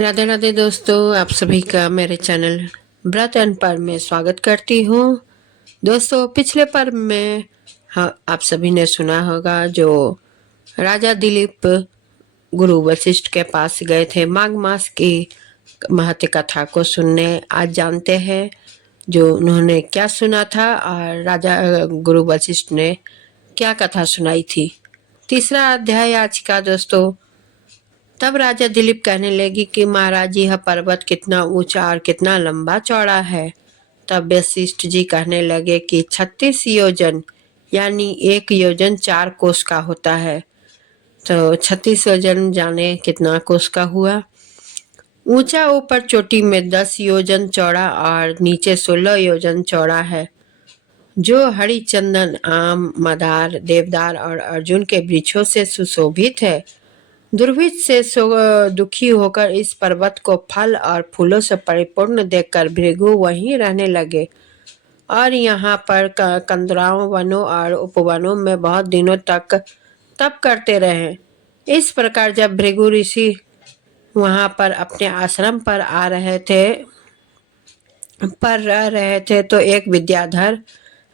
राधे राधे दोस्तों, आप सभी का मेरे चैनल व्रत एंड पर्व में स्वागत करती हूँ। दोस्तों, पिछले पर्व में आप सभी ने सुना होगा जो राजा दिलीप गुरु वशिष्ठ के पास गए थे माघ मास की महत्व कथा को सुनने। आज जानते हैं जो उन्होंने क्या सुना था और राजा गुरु वशिष्ठ ने क्या कथा सुनाई थी। तीसरा अध्याय आज का दोस्तों। तब राजा दिलीप कहने लगी कि महाराज, यह पर्वत कितना ऊंचा और कितना लंबा चौड़ा है। तब वशिष्ठ जी कहने लगे कि 36 योजन यानी 1 योजन 4 कोस का होता है। तो 36 योजन जाने कितना कोस का हुआ। ऊंचा ऊपर चोटी में 10 योजन चौड़ा और नीचे 16 योजन चौड़ा है, जो हरी चंदन, आम, मदार, देवदार और अर्जुन के वृक्षों से सुशोभित है। दुर्भिक्ष से दुखी होकर इस पर्वत को फल और फूलों से परिपूर्ण देखकर भृगु वहीं रहने लगे और यहाँ पर कंदराओं, वनों और उपवनों में बहुत दिनों तक तप करते रहे। इस प्रकार जब भृगु ऋषि वहाँ पर अपने आश्रम पर रह रहे थे तो एक विद्याधर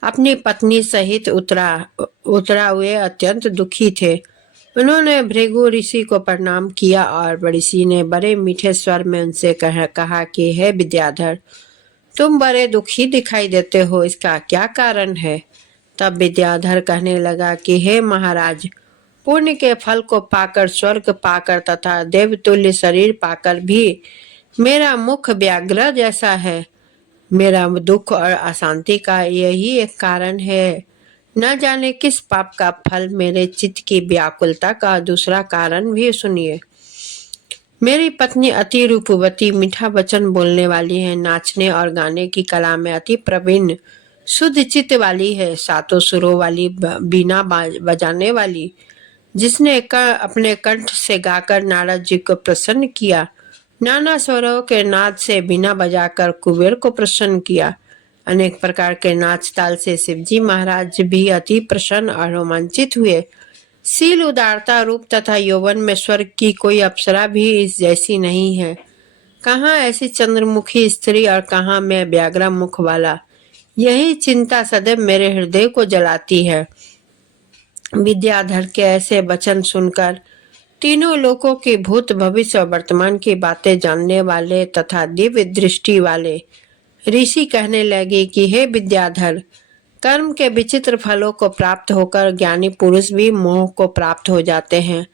अपनी पत्नी सहित उतरा हुए अत्यंत दुखी थे। उन्होंने भृगु ऋषि को प्रणाम किया और ऋषि ने बड़े मीठे स्वर में उनसे कहा कि हे विद्याधर, तुम बड़े दुखी दिखाई देते हो, इसका क्या कारण है। तब विद्याधर कहने लगा कि हे महाराज, पुण्य के फल को पाकर, स्वर्ग पाकर तथा देवतुल्य शरीर पाकर भी मेरा मुख व्याघ्र जैसा है। मेरा दुख और अशांति का यही एक कारण है। न जाने किस पाप का फल मेरे चित्त की व्याकुलता का दूसरा कारण भी सुनिए। मेरी पत्नी अति रूपवती, मीठा वचन बोलने वाली है, नाचने और गाने की कला में अति प्रवीण, शुद्ध चित्त वाली है, सातों सुरों वाली, बीना बजाने वाली, जिसने अपने कंठ से गाकर नारद जी को प्रसन्न किया, नाना स्वरों के नाद से बीना बजाकर कुबेर को प्रसन्न किया, अनेक प्रकार के नाच ताल से शिवजी महाराज भी अति प्रसन्न और रोमांचित हुए। शील, उदारता, रूप तथा यौवन में स्वर्ग की कोई अप्सरा भी इस जैसी नहीं है। कहाँ ऐसी चंद्रमुखी स्त्री और कहाँ मैं व्याघ्र मुख वाला। यही चिंता सदैव मेरे हृदय को जलाती है। विद्याधर के ऐसे वचन सुनकर तीनों लोकों की भूत, भविष्य और वर्तमान की बातें जानने वाले तथा दिव्य दृष्टि वाले ऋषि कहने लगे कि हे विद्याधर, कर्म के विचित्र फलों को प्राप्त होकर ज्ञानी पुरुष भी मोह को प्राप्त हो जाते हैं।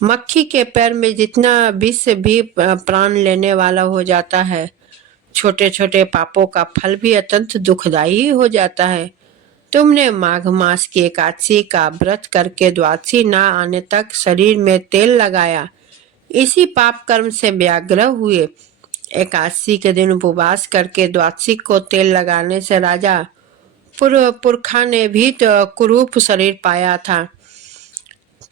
मक्खी के पैर में जितना विष भी प्राण लेने वाला हो जाता है, छोटे छोटे पापों का फल भी अत्यंत दुखदायी हो जाता है। तुमने माघ मास की एकादशी का व्रत करके द्वादशी न आने तक शरीर में तेल लगाया, इसी पाप कर्म से व्याग्र हुए। एकादशी के दिन उपवास करके द्वादशी को तेल लगाने से राजा पुरखा ने भी तो कुरूप शरीर पाया था।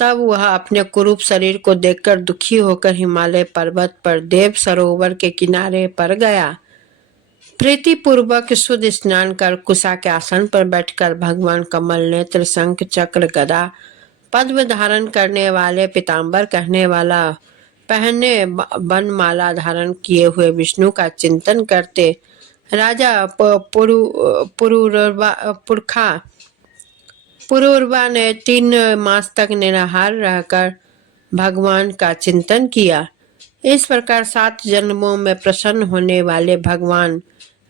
तब वह अपने कुरूप शरीर को देखकर दुखी होकर हिमालय पर्वत पर देव सरोवर के किनारे पर गया। प्रीति पूर्वक शुद्ध स्नान कर कुशा के आसन पर बैठकर भगवान कमल नेत्र, शंख, चक्र, गदा, पद्म धारण करने वाले, पीताम्बर कहने वाला, पहने बनमाला धारण किए हुए विष्णु का चिंतन करते राजा पुरूरवा ने 3 मास तक निराहार रहकर भगवान का चिंतन किया। इस प्रकार 7 जन्मों में प्रसन्न होने वाले भगवान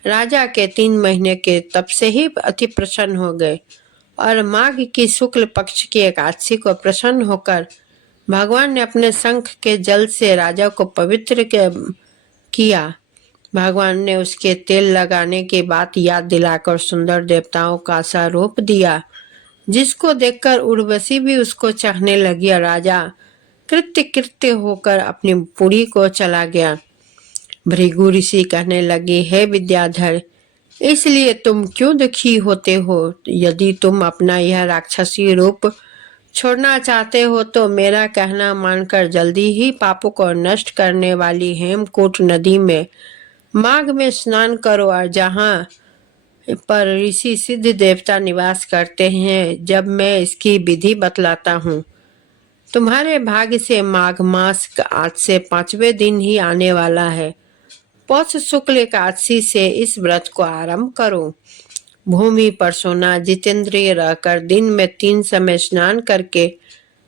राजा के 3 महीने के तप से ही अति प्रसन्न हो गए और माघ की शुक्ल पक्ष की एकादशी को प्रसन्न होकर भगवान ने अपने शंख के जल से राजा को पवित्र किया। भगवान ने उसके तेल लगाने की बात याद दिलाकर सुंदर देवताओं का सा रूप दिया, जिसको देखकर उर्वशी भी उसको चाहने लगी और राजा कृत्य होकर अपनी पुरी को चला गया। भृगु ऋषि कहने लगे, हे विद्याधर, इसलिए तुम क्यों दुखी होते हो। यदि तुम अपना यह राक्षसी रूप छोड़ना चाहते हो तो मेरा कहना मानकर जल्दी ही पापों को नष्ट करने वाली हेमकूट नदी में माघ में स्नान करो और जहाँ पर ऋषि सिद्ध देवता निवास करते हैं, जब मैं इसकी विधि बतलाता हूँ तुम्हारे भाग्य से माघ मास आज से 5वें दिन ही आने वाला है। पौष शुक्ल एकादशी से इस व्रत को आरंभ करो। भूमि पर सोना जितेंद्रिय रहकर दिन में 3 समय स्नान करके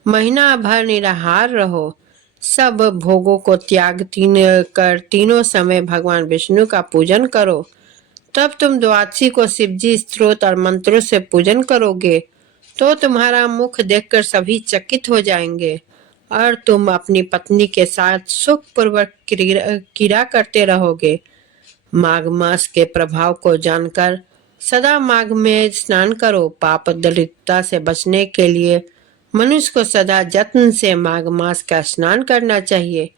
महीना भर निराहार रहो। सब भोगों को त्याग कर तीनों समय भगवान विष्णु का पूजन करो। तब तुम द्वादशी को शिवजी स्त्रोत और मंत्रों से पूजन करोगे तो तुम्हारा मुख देखकर सभी चकित हो जाएंगे और तुम अपनी पत्नी के साथ सुखपूर्वक क्रीड़ा करते रहोगे। माघ मास के प्रभाव को जानकर सदा माघ में स्नान करो। पाप दलितता से बचने के लिए मनुष्य को सदा जत्न से माघ मास का स्नान करना चाहिए।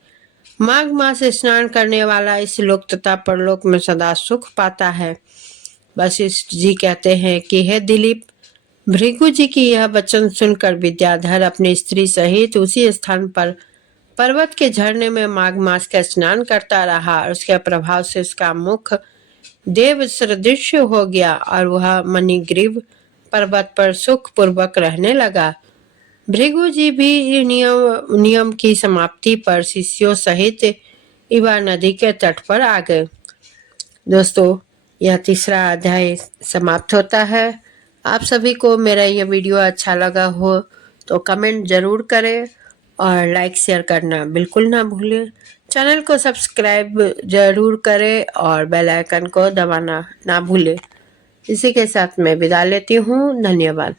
माघ मास स्नान करने वाला इस लोक तथा परलोक में सदा सुख पाता है। वशिष्ठ जी कहते हैं कि हे दिलीप, भृगु जी की यह वचन सुनकर विद्याधर अपनी स्त्री सहित उसी स्थान पर पर्वत के झरने में माघ मास का स्नान करता रहा और उसके प्रभाव से उसका मुख देव सदृश हो गया और वह मणिग्रीव पर्वत पर सुख पूर्वक रहने लगा। भृगु जी भी नियम की समाप्ति पर शिष्यों सहित इवा नदी के तट पर आ गए। दोस्तों, यह तीसरा अध्याय समाप्त होता है। आप सभी को मेरा यह वीडियो अच्छा लगा हो तो कमेंट जरूर करें और लाइक शेयर करना बिल्कुल ना भूलें। चैनल को सब्सक्राइब जरूर करें और बेल आइकन को दबाना ना भूलें। इसी के साथ मैं विदा लेती हूँ। धन्यवाद।